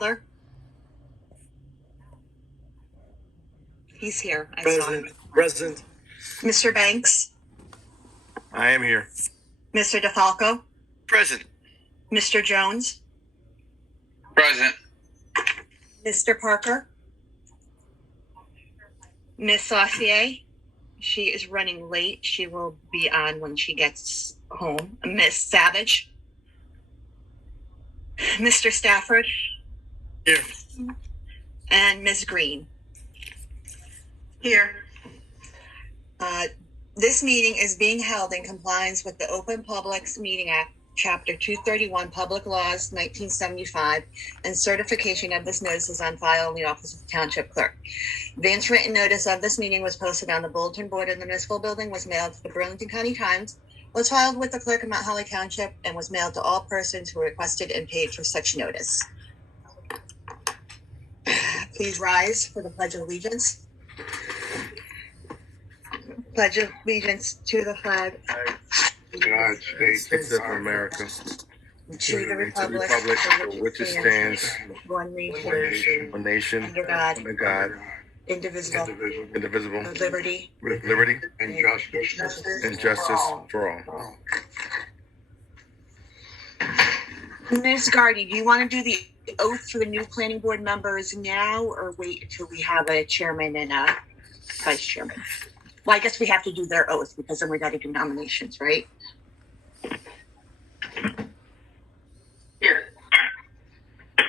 Adler? He's here. I saw him. Present. Mr. Banks? I am here. Mr. DeFalco? Present. Mr. Jones? Present. Mr. Parker? Miss Saucier? She is running late. She will be on when she gets home. Miss Savage? Mr. Stafford? Here. And Ms. Green? Here. This meeting is being held in compliance with the Open Publics Meeting Act, Chapter 231, Public Laws, 1975, and certification of this notice is on file in the office of the Township Clerk. Advance written notice of this meeting was posted on the bulletin board in the municipal building, was mailed to the Burlington County Times, was filed with the clerk of Mount Holly Township, and was mailed to all persons who requested and paid for such notice. Please rise for the Pledge of Allegiance. Pledge of allegiance to the flag United States of America. to the republic for which it stands, one nation, one nation, under God, indivisible, indivisible, with liberty with liberty and justice for all. Ms. Gardy, do you want to do the oath for the new planning board members now, or wait until we have a chairman and a vice chairman? Well, I guess we have to do their oath because then we got to do nominations, right? Here.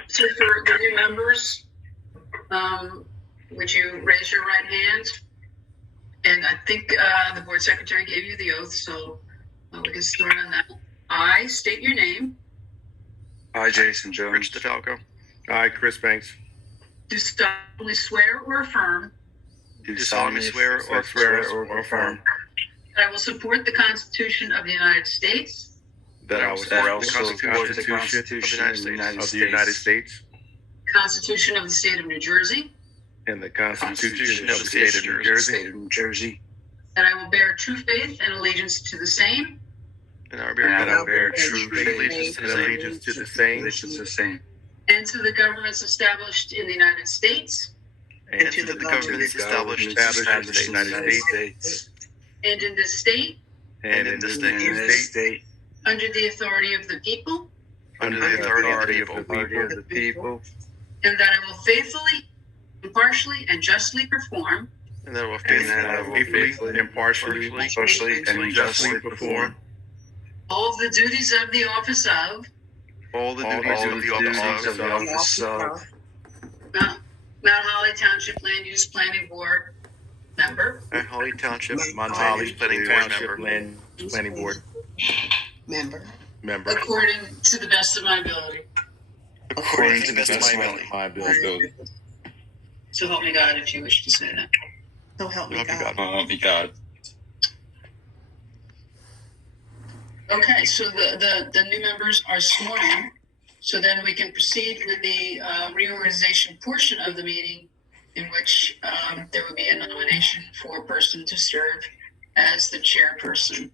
So for the new members, would you raise your right hand? And I think the board secretary gave you the oath, so we can start on that. I state your name. I, Jason Jones. Rich DeFalco. I, Chris Banks. Do solemnly swear or affirm Do solemnly swear or affirm that I will support the Constitution of the United States that I will support the Constitution of the United States the Constitution of the State of New Jersey, and the Constitution of the State of New Jersey, that I will bear true faith and allegiance to the same and I will bear true allegiance to the same and to the governments established in the United States and to the governments established in the United States and in this state and in this state under the authority of the people, under the authority of the people, and that I will faithfully, impartially, and justly perform and that I will faithfully, impartially, and justly perform all of the duties of the office of all the duties of the office of Mount Holly Township Land Use Planning Board member, Mount Holly Township Planning Board member, member according to the best of my ability. according to the best of my ability. So help me God, if you wish to say that. So help me God. Help me God. Okay, so the new members are sworn in. So then we can proceed with the reorganization portion of the meeting, in which there would be a nomination for a person to serve as the chairperson.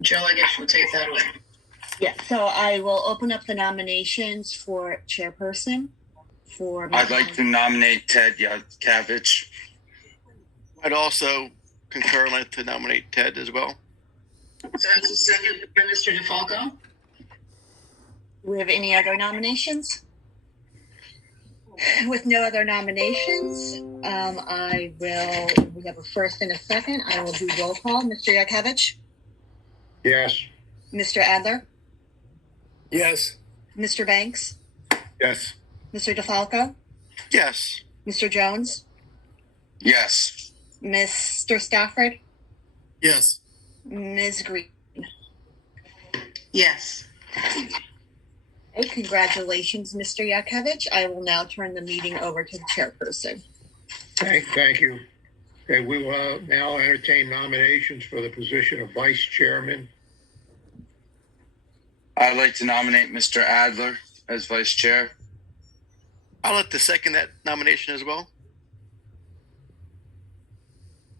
Jill, I guess you'll take that away. Yeah, so I will open up the nominations for chairperson for. I'd like to nominate Ted Yudkevich. I'd also concur and like to nominate Ted as well. So that's a second for Mr. DeFalco. Do we have any other nominations? With no other nominations, we have a first and a second. I will do roll call. Mr. Yudkevich? Yes. Mr. Adler? Yes. Mr. Banks? Yes. Mr. DeFalco? Yes. Mr. Jones? Yes. Mr. Stafford? Yes. Ms. Green? Yes. Okay, congratulations, Mr. Yudkevich. I will now turn the meeting over to the chairperson. Thank you. Okay, we will now entertain nominations for the position of vice chairman. I'd like to nominate Mr. Adler as vice chair. I'd like to second that nomination as well.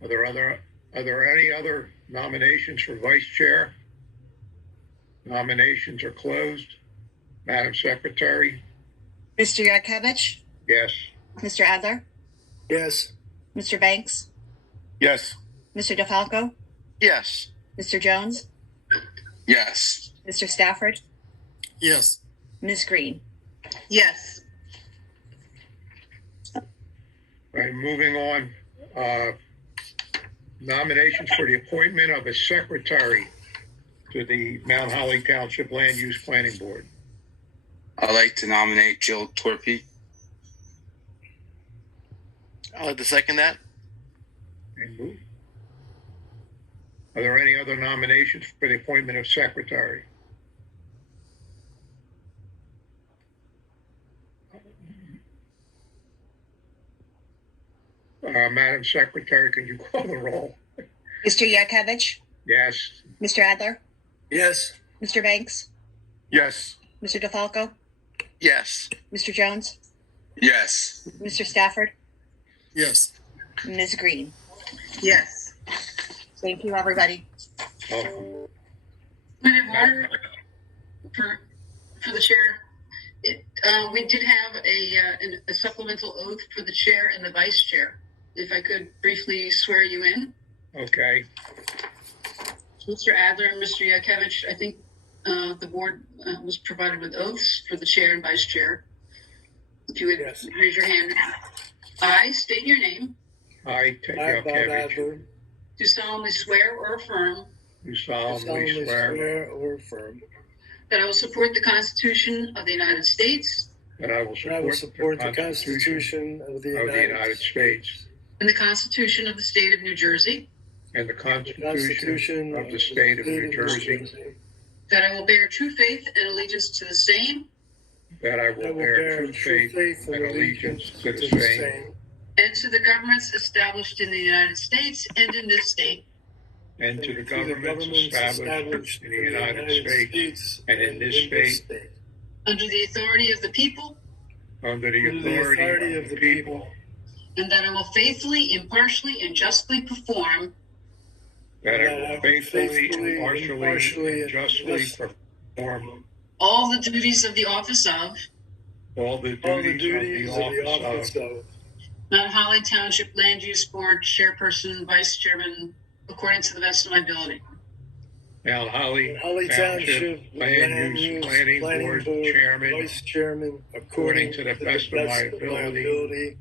Are there any other nominations for vice chair? Nominations are closed. Madam Secretary. Mr. Yarkevich, Yes. Mr. Adler, Yes. Mr. Banks, Yes. Mr. DeFalco, Yes. Mr. Jones, Yes. Mr. Stafford, Yes. Ms. Green. Yes. All right, moving on. Nominations for the appointment of a secretary to the Mount Holly Township Land Use Planning Board. I'd like to nominate Jill Torpy. I'd like to second that. And move. Are there any other nominations for the appointment of secretary? Madam Secretary, can you call the roll? Mr. Yarkevich, Yes. Mr. Adler, Yes. Mr. Banks, Yes. Mr. DeFalco, Yes. Mr. Jones, Yes. Mr. Stafford, Yes. Ms. Green. Yes. Thank you, everybody. Oh, Point of order for the chair. We did have a supplemental oath for the chair and the vice chair. If I could briefly swear you in. okay. Mr. Adler and Mr. Yakevich, I think the board was provided with oaths for the chair and vice chair. If you would Yes. raise your hand. I state your name, I, Ted Yelkevich, do solemnly swear or affirm do solemnly swear or affirm that I will support the Constitution of the United States that I will that I will support support the Constitution of the United States and the Constitution of the State of New Jersey, and the the Constitution of the State of New Jersey, that I will bear true faith and allegiance to the same that I I will bear true faith and allegiance to the same and to the governments established in the United States and in this state, and to the governments established in the United States and in this state, under the authority of the people, under the authority of the people, and that I will faithfully, impartially, and justly perform that I will faithfully, impartially, and justly perform all the duties of the office of all the duties of the office of Mount Holly Township Land Use Board Chairperson, Vice Chairman, according to the best of my ability. Mount Holly Holly Township Land Use Planning Board Chairman, Vice Chairman, according to the best of my ability.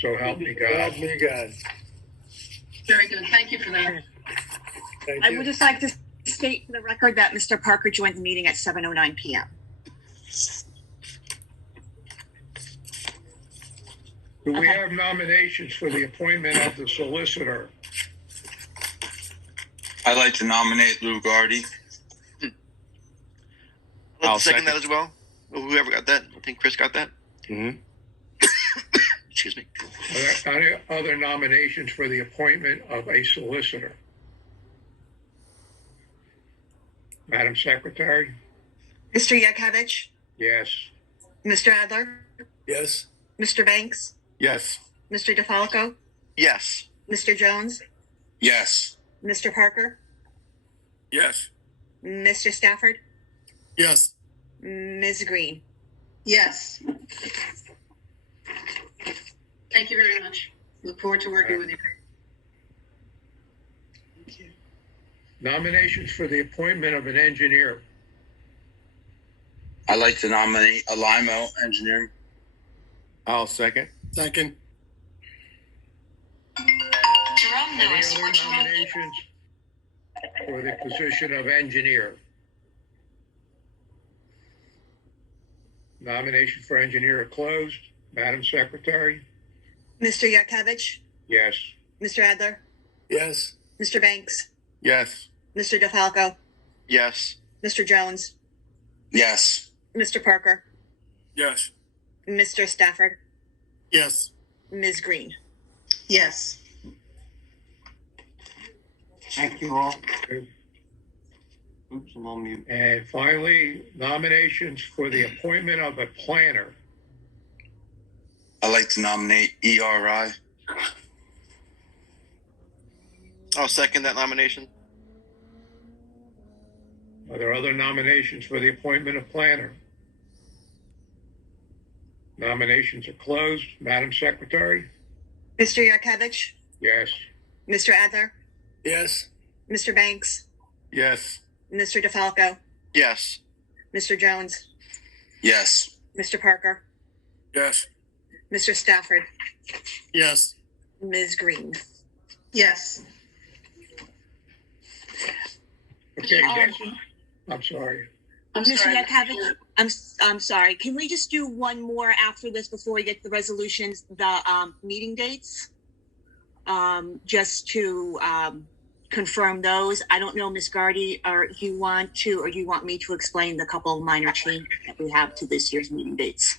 So help me So God. help me God. Very good. Thank you for that. Thank I you. would just like to state for the record that Mr. Parker joined the meeting at 7:09 p.m. Do we have nominations for the appointment of the solicitor? I'd like to nominate Lou Gardy. I'll second that as well. Whoever got that. I think Chris got that. Mm-hmm. Excuse me. Are there any other nominations for the appointment of a solicitor? Madam Secretary? Mr. Yakevich, Yes. Mr. Adler, Yes. Mr. Banks, Yes. Mr. DeFalco, Yes. Mr. Jones, Yes. Mr. Parker, Yes. Mr. Stafford, Yes. Ms. Green. Yes. Thank you very much. Look forward to working with you. Nominations for the appointment of an engineer. I'd like to nominate Alimo Engineering. I'll second. Second. Any other nominations for the position of engineer? Nomination for engineer are closed. Madam Secretary? Mr. Yakevich, Yes. Mr. Adler, Yes. Mr. Banks, Yes. Mr. DeFalco, Yes. Mr. Jones, Yes. Mr. Parker, Yes. Mr. Stafford, Yes. Ms. Green. Yes. Thank you all. Oops, I'm on mute. And finally, nominations for the appointment of a planner. I'd like to nominate ERI. I'll second that nomination. Are there other nominations for the appointment of planner? Nominations are closed. Madam Secretary? Mr. Yarkevich, Yes. Mr. Adler, Yes. Mr. Banks, Yes. Mr. DeFalco, Yes. Mr. Jones, Yes. Mr. Parker, Yes. Mr. Stafford, Yes. Ms. Green. Yes. Okay, Um, next, I'm sorry. I'm Mr. sorry. Yakavich, I'm sorry. Can we just do one more after this before we get to the resolutions, the meeting dates? Just to confirm those. I don't know, Ms. Gardy, or you want to, or you want me to explain the couple of minor changes that we have to this year's meeting dates?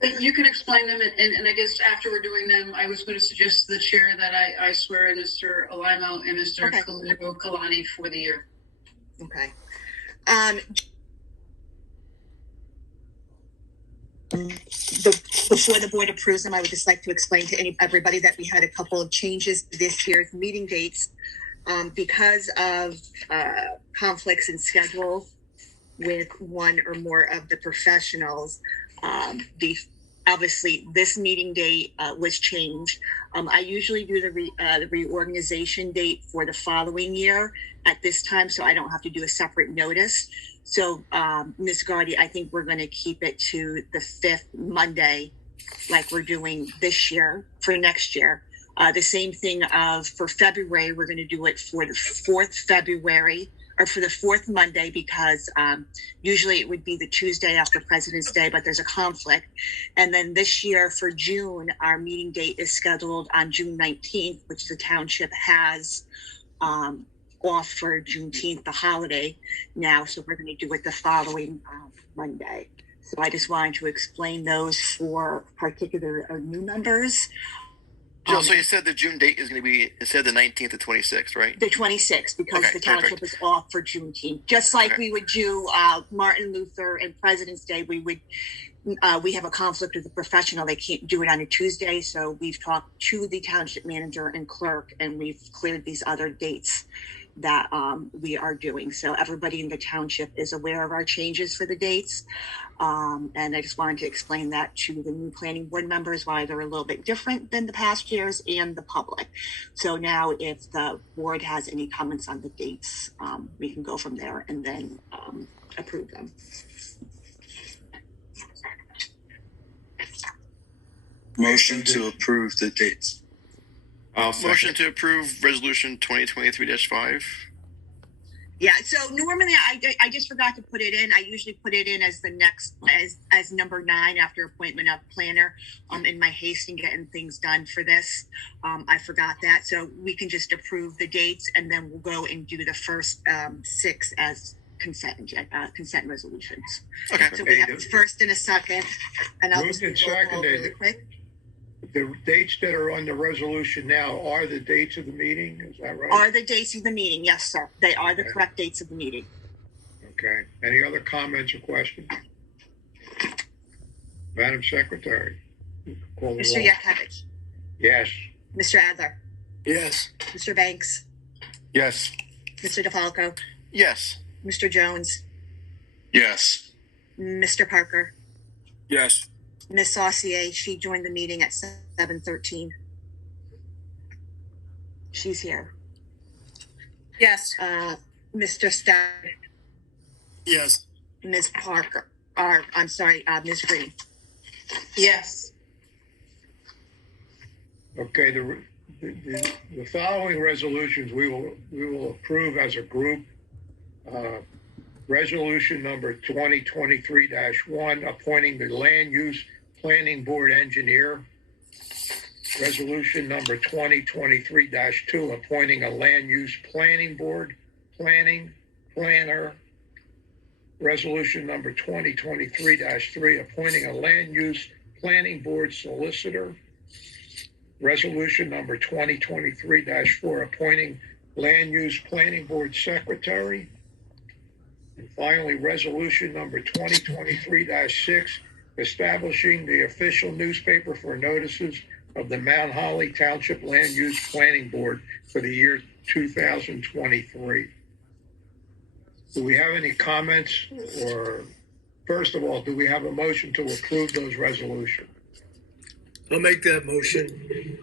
But you can explain them, and I guess after we're doing them, I was going to suggest to the chair that I swear in Mr. Alimo and Mr. Okay. Kalani for the year. Okay. Before the board approves them, I would just like to explain to everybody that we had a couple of changes to this year's meeting dates because of conflicts in schedule with one or more of the professionals. Obviously, this meeting date was changed. I usually do the reorganization date for the following year at this time, so I don't have to do a separate notice. So, Ms. Gardy, I think we're going to keep it to the 5th Monday, like we're doing this year for next year. The same thing for February, we're going to do it for the 4th February, or for the 4th Monday, because usually it would be the Tuesday after President's Day, but there's a conflict. And then this year for June, our meeting date is scheduled on June 19th, which the township has off for Juneteenth, the holiday now. So we're going to do it the following Monday. So I just wanted to explain those for particular new members. Jill, so you said the June date is going to be instead of the 19th to 26th, right? The 26th, because Okay, the township perfect. is off for Juneteenth. Just like Okay. we would do Martin Luther and President's Day, we have a conflict with the professional. They can't do it on a Tuesday, so we've talked to the township manager and clerk, and we've cleared these other dates that we are doing. So everybody in the township is aware of our changes for the dates. And I just wanted to explain that to the new planning board members, why they're a little bit different than the past years and the public. So now if the board has any comments on the dates, we can go from there and then approve them. Motion to approve the dates. I'll Motion to approve resolution 2023-5. Yeah, so normally I just forgot to put it in. I usually put it in as the next, as number 9 after appointment of planner in my haste in getting things done for this. I forgot that. So we can just approve the dates and then we'll go and do the first 6 as consent resolutions. Okay. So we have a first and a second, and I'll Moved just and roll call seconded. really quick. The dates that are on the resolution now are the dates of the meeting, is that right? Are the dates of the meeting? Yes, sir. They are the correct dates of the meeting. Okay. Any other comments or questions? Madam Secretary? Call the Mr. roll. Yakovich, Yes. Mr. Adler, Yes. Mr. Banks, Yes. Mr. DeFalco, Yes. Mr. Jones, Yes. Mr. Parker, Yes. Miss Saucier. She joined the meeting at 7:13. She's here. Yes. Mr. Stafford, Yes. Ms. Parker, or I'm sorry, Ms. Green. Yes. Okay, the following resolutions we will approve as a group. Resolution number 2023-1, appointing the Land Use Planning Board Engineer. Resolution number 2023-2, appointing a Land Use Planning Board Planner. Resolution number 2023-3, appointing a Land Use Planning Board Solicitor. Resolution number 2023-4, appointing Land Use Planning Board Secretary. And finally, resolution number 2023-6, establishing the official newspaper for notices of the Mount Holly Township Land Use Planning Board for the year 2023. Do we have any comments or first of all, do we have a motion to approve those resolutions? I'll make that motion.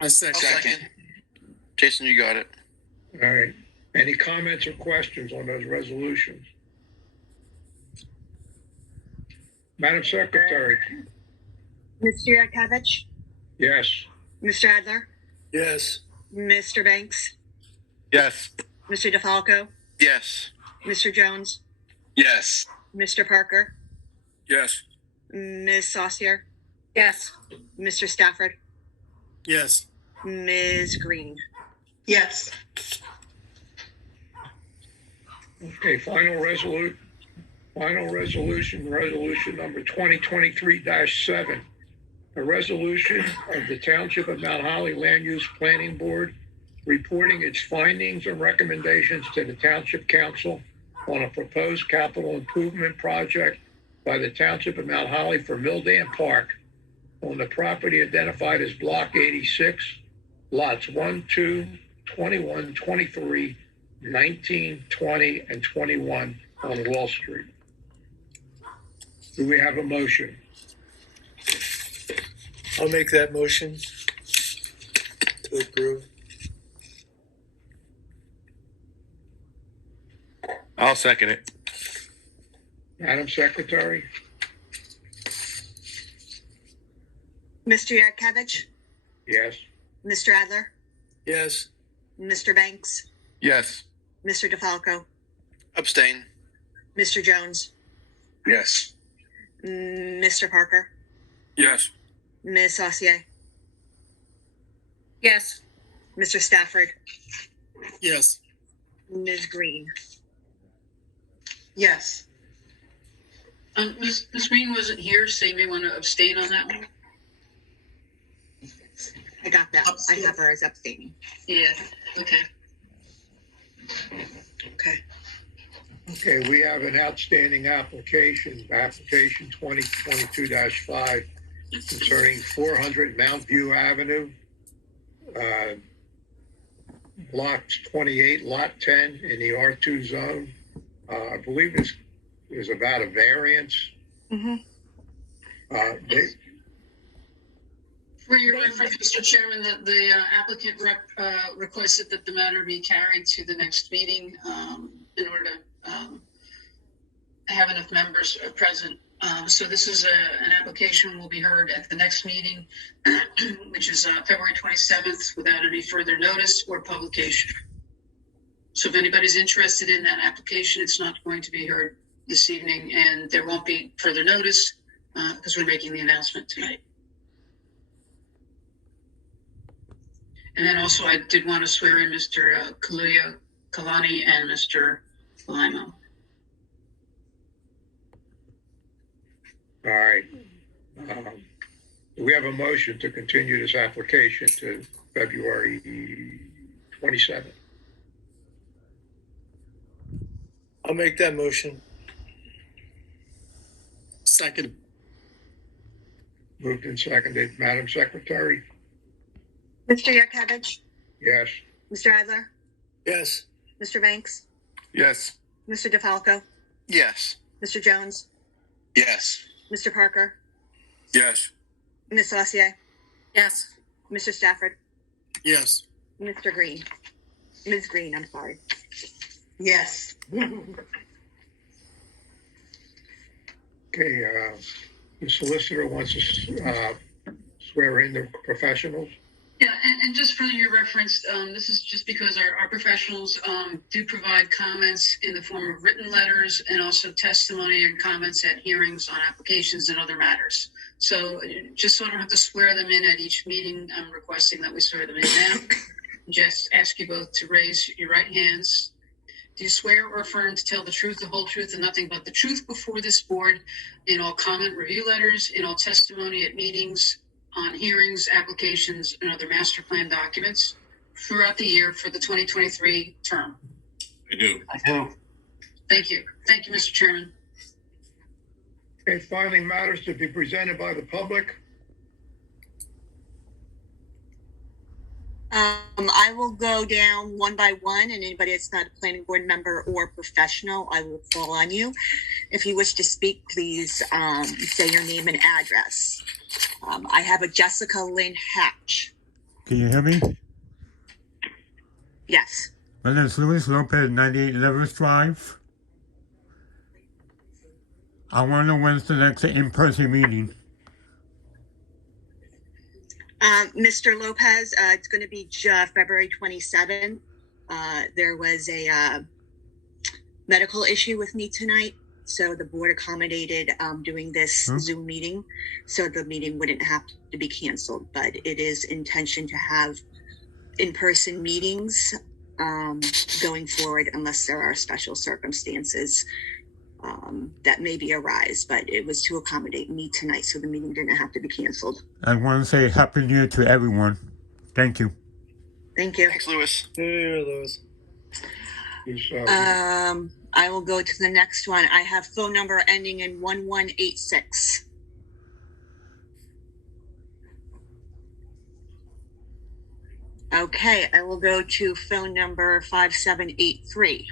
I Second. Jason, you got it. All right. Any comments or questions on those resolutions? Madam Secretary? Mr. Yurkovich, Yes. Mr. Adler, Yes. Mr. Banks, Yes. Mr. DeFalco, Yes. Mr. Jones, Yes. Mr. Parker, Yes. Ms. Saucier, Yes. Mr. Stafford, Yes. Ms. Green. Yes. Okay, resolution number 2023-7. A resolution of the Township of Mount Holly Land Use Planning Board reporting its findings and recommendations to the Township Council on a proposed capital improvement project by the Township of Mount Holly for Milldam Park on the property identified as Block 86, lots 1, 2, 21, 23, 19, 20, and 21 on Wall Street. Do we have a motion? I'll make that motion to approve. I'll second it. Madam Secretary? Mr. Yurkovich, Yes. Mr. Adler, Yes. Mr. Banks, Yes. Mr. DeFalco, Abstain. Mr. Jones, Yes. Mr. Parker, Yes. Ms. Saucier, Yes. Mr. Stafford, Yes. Ms. Green. Yes. Ms. Green wasn't here, so you may want to abstain on that one. I got that. I have her as abstaining. Yeah, okay. Okay. Okay, we have an outstanding application 2022-5 concerning 400 Mount View Avenue, Block 28, Lot 10 in the R2 zone. I believe this is about a variance. Mm-hmm. For your reference, Mr. Chairman, the applicant requested that the matter be carried to the next meeting in order to have enough members present. So this is an application will be heard at the next meeting, which is February 27th, without any further notice or publication. So if anybody's interested in that application, it's not going to be heard this evening, and there won't be further notice because we're making the announcement tonight. And then also, I did want to swear in Mr. Kaluya Kalani and Mr. Limo. All right. We have a motion to continue this application to February 27th. I'll make that motion. Second. Moved and seconded. Madam Secretary? Mr. Yurkovich, Yes. Mr. Adler, Yes. Mr. Banks, Yes. Mr. DeFalco, Yes. Mr. Jones, Yes. Mr. Parker, Yes. Ms. Saucier, Yes. Mr. Stafford, Yes. Mr. Green. Ms. Green, I'm sorry. Yes. Okay, the solicitor wants to swear in the professionals. Yeah, and just for your reference, this is just because our professionals do provide comments in the form of written letters and also testimony and comments at hearings on applications and other matters. So just so I don't have to swear them in at each meeting, I'm requesting that we swear them in now. Just ask you both to raise your right hands. Do you swear or affirm to tell the truth, the whole truth, and nothing but the truth before this board in all comment review letters, in all testimony at meetings, on hearings, applications, and other master plan documents throughout the year for the 2023 term? I do. Thank you. Thank you, Mr. Chairman. Okay, finally, matters to be presented by the public. I will go down one by one, and anybody that's not a planning board member or professional, I will call on you. If you wish to speak, please say your name and address. I have a Jessica Lynn Hatch. Can you hear me? Yes. My name is Luis Lopez, 98 Leverage Drive. I want to know when's the next in-person meeting. Mr. Lopez, it's going to be February 27th. There was a medical issue with me tonight, so the board accommodated doing this Zoom meeting, so the meeting wouldn't have to be canceled. But it is intention to have in-person meetings going forward, unless there are special circumstances that maybe arise. But it was to accommodate me tonight, so the meeting didn't have to be canceled. I want to say Happy New Year to everyone. Thank you. Thank you. Thanks, Lewis. Here, Lewis. I will go to the next one. I have phone number ending in 1186. Okay, I will go to phone number 5783.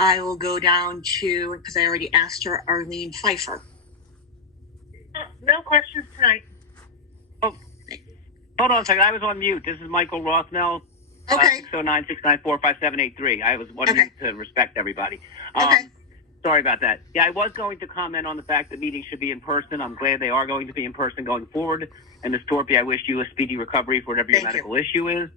I will go down to, because I already asked her, Arlene Pfeiffer. No questions tonight. Oh, hold on a second. I was on mute. This is Michael Rothmel. Okay. 609-694-5783. I was wanting to respect everybody. Okay. Sorry about that. Yeah, I was going to comment on the fact that meetings should be in person. I'm glad they are going to be in person going forward. And Ms. Torpy, I wish you a speedy recovery for whatever your medical issue is.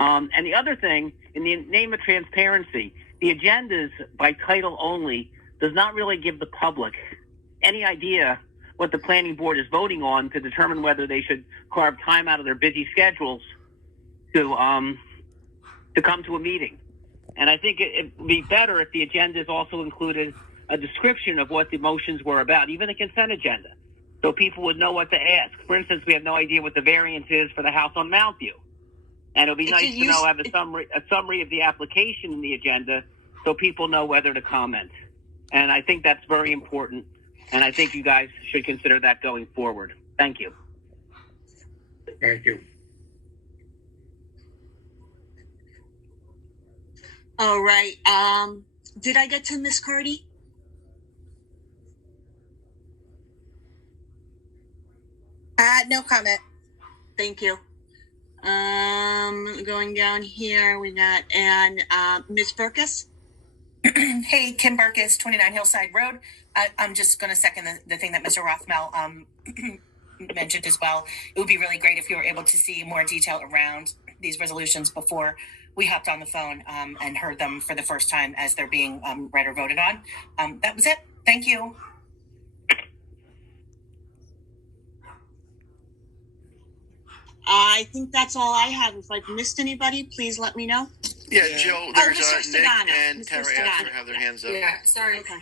And the other thing, in the name of transparency, the agendas by title only does not really give the public any idea what the planning board is voting on to determine whether they should carve time out of their busy schedules to come to a meeting. And I think it would be better if the agendas also included a description of what the motions were about, even the consent agenda, so people would know what to ask. For instance, we have no idea what the variance is for the house on Mount View. And it would be nice to know, have a summary of the application in the agenda so people know whether to comment. And I think that's very important. And I think you guys should consider that going forward. Thank you. Thank you. All right. Did I get to Miss Cardy? No comment. Thank you. Going down here, we got Ms. Burkus. Hey, Kim Burkus, 29 Hillside Road. I'm just going to second the thing that Mr. Rothmel mentioned as well. It would be really great if we were able to see more detail around these resolutions before we hopped on the phone and heard them for the first time as they're being read or voted on. That was it. Thank you. I think that's all I have. If I've missed anybody, please let me know. Yeah, Joe, there's Mr. Nick Sedano. and Mr. Tara Sedano. Asher have their hands up. Yeah, sorry. Okay.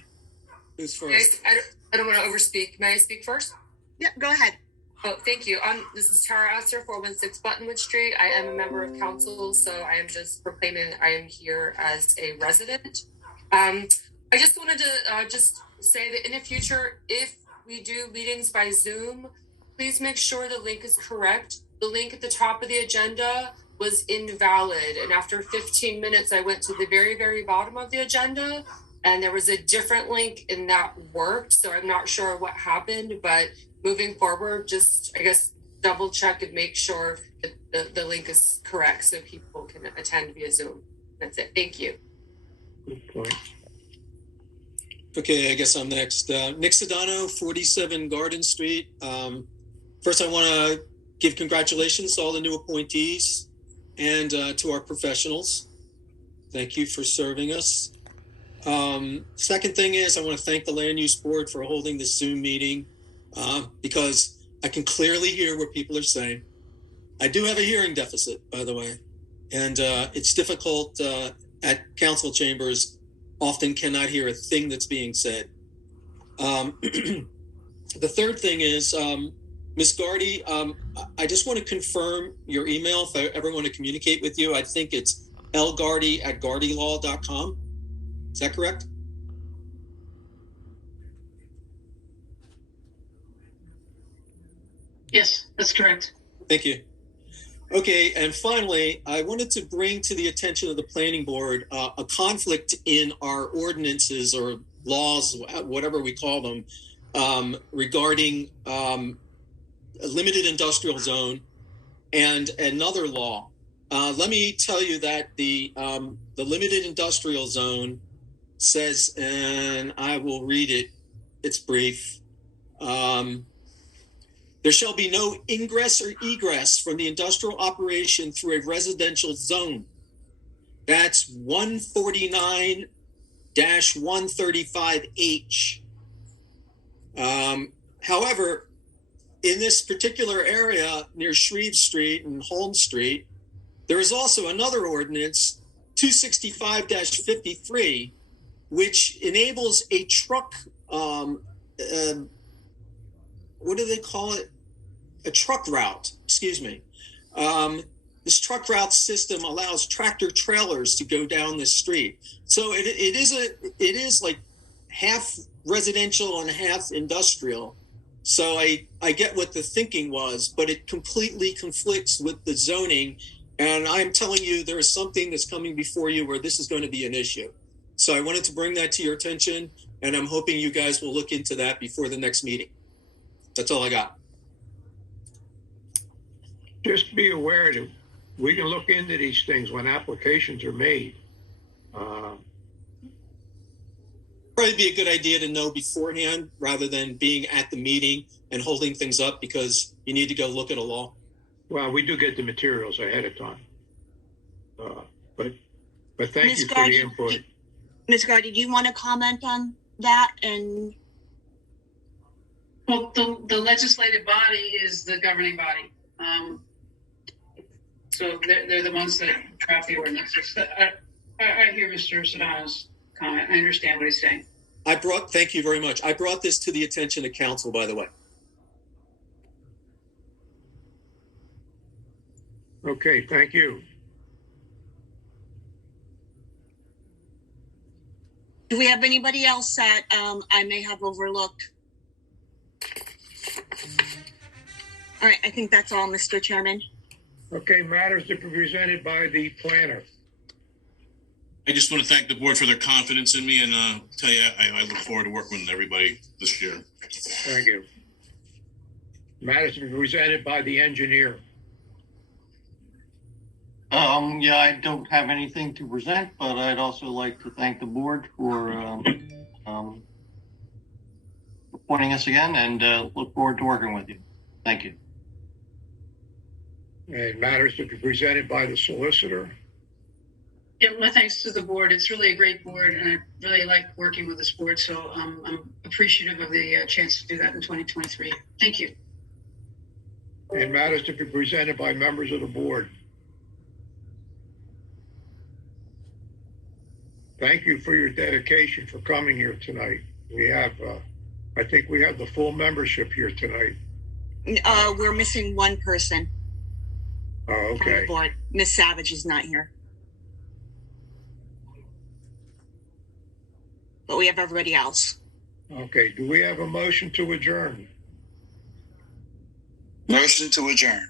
Who's first? I don't want to overspeak. May I speak first? Yeah, go ahead. Oh, thank you. This is Tara Astor, 416 Buttonwood Street. I am a member of council, so I am just proclaiming I am here as a resident. I just wanted to just say that in the future, if we do meetings by Zoom, please make sure the link is correct. The link at the top of the agenda was invalid. And after 15 minutes, I went to the very, very bottom of the agenda and there was a different link and that worked. So I'm not sure what happened, but moving forward, just, I guess, double check and make sure that the link is correct so people can attend via Zoom. That's it. Thank you. Good point. Okay, I guess I'm next. Nick Sedano, 47 Garden Street. First, I want to give congratulations to all the new appointees and to our professionals. Thank you for serving us. Second thing is I want to thank the Land Use Board for holding this Zoom meeting because I can clearly hear what people are saying. I do have a hearing deficit, by the way, and it's difficult at council chambers, often cannot hear a thing that's being said. The third thing is, Ms. Gardy, I just want to confirm your email if I ever want to communicate with you. I think it's lgardy@gardylaw.com. Is that correct? Yes, that's correct. Thank you. Okay, and finally, I wanted to bring to the attention of the planning board a conflict in our ordinances or laws, whatever we call them, regarding a limited industrial zone and another law. Let me tell you that the limited industrial zone says, and I will read it, it's brief. There shall be no ingress or egress from the industrial operation through a residential zone. That's 149-135H. However, in this particular area near Shreve Street and Holmes Street, there is also another ordinance, 265-53, which enables a truck, what do they call it? A truck route, excuse me. This truck route system allows tractor trailers to go down this street. So it is like half residential and half industrial. So I get what the thinking was, but it completely conflicts with the zoning. And I'm telling you, there is something that's coming before you where this is going to be an issue. So I wanted to bring that to your attention, and I'm hoping you guys will look into that before the next meeting. That's all I got. Just be aware that we can look into these things when applications are made. Probably be a good idea to know beforehand rather than being at the meeting and holding things up because you need to go look at a law. Well, we do get the materials ahead of time. But thank Ms. you for Gardy, the input. Ms. Gardy, do you want to comment on that? And Well, the legislative body is the governing body. So they're the ones that draft the ordinances. I hear Mr. Sedano's comment. I understand what he's saying. Thank you very much. I brought this to the attention of council, by the way. Okay, thank you. do we have anybody else that I may have overlooked? All right, I think that's all, Mr. Chairman. Okay, matters to be presented by the planner. I just want to thank the board for their confidence in me and tell you I look forward to working with everybody this year. Thank you. Matters to be presented by the engineer. Yeah, I don't have anything to present, but I'd also like to thank the board for appointing us again and look forward to working with you. Thank you. And matters to be presented by the solicitor. Yeah, my thanks to the board. It's really a great board, and I really like working with this board. So I'm appreciative of the chance to do that in 2023. Thank you. And matters to be presented by members of the board. Thank you for your dedication for coming here tonight. We have, I think we have the full membership here tonight. We're missing one person Oh, from the okay. board. Miss Savage is not here. But we have everybody else. Okay, do we have a motion to adjourn? Motion to adjourn.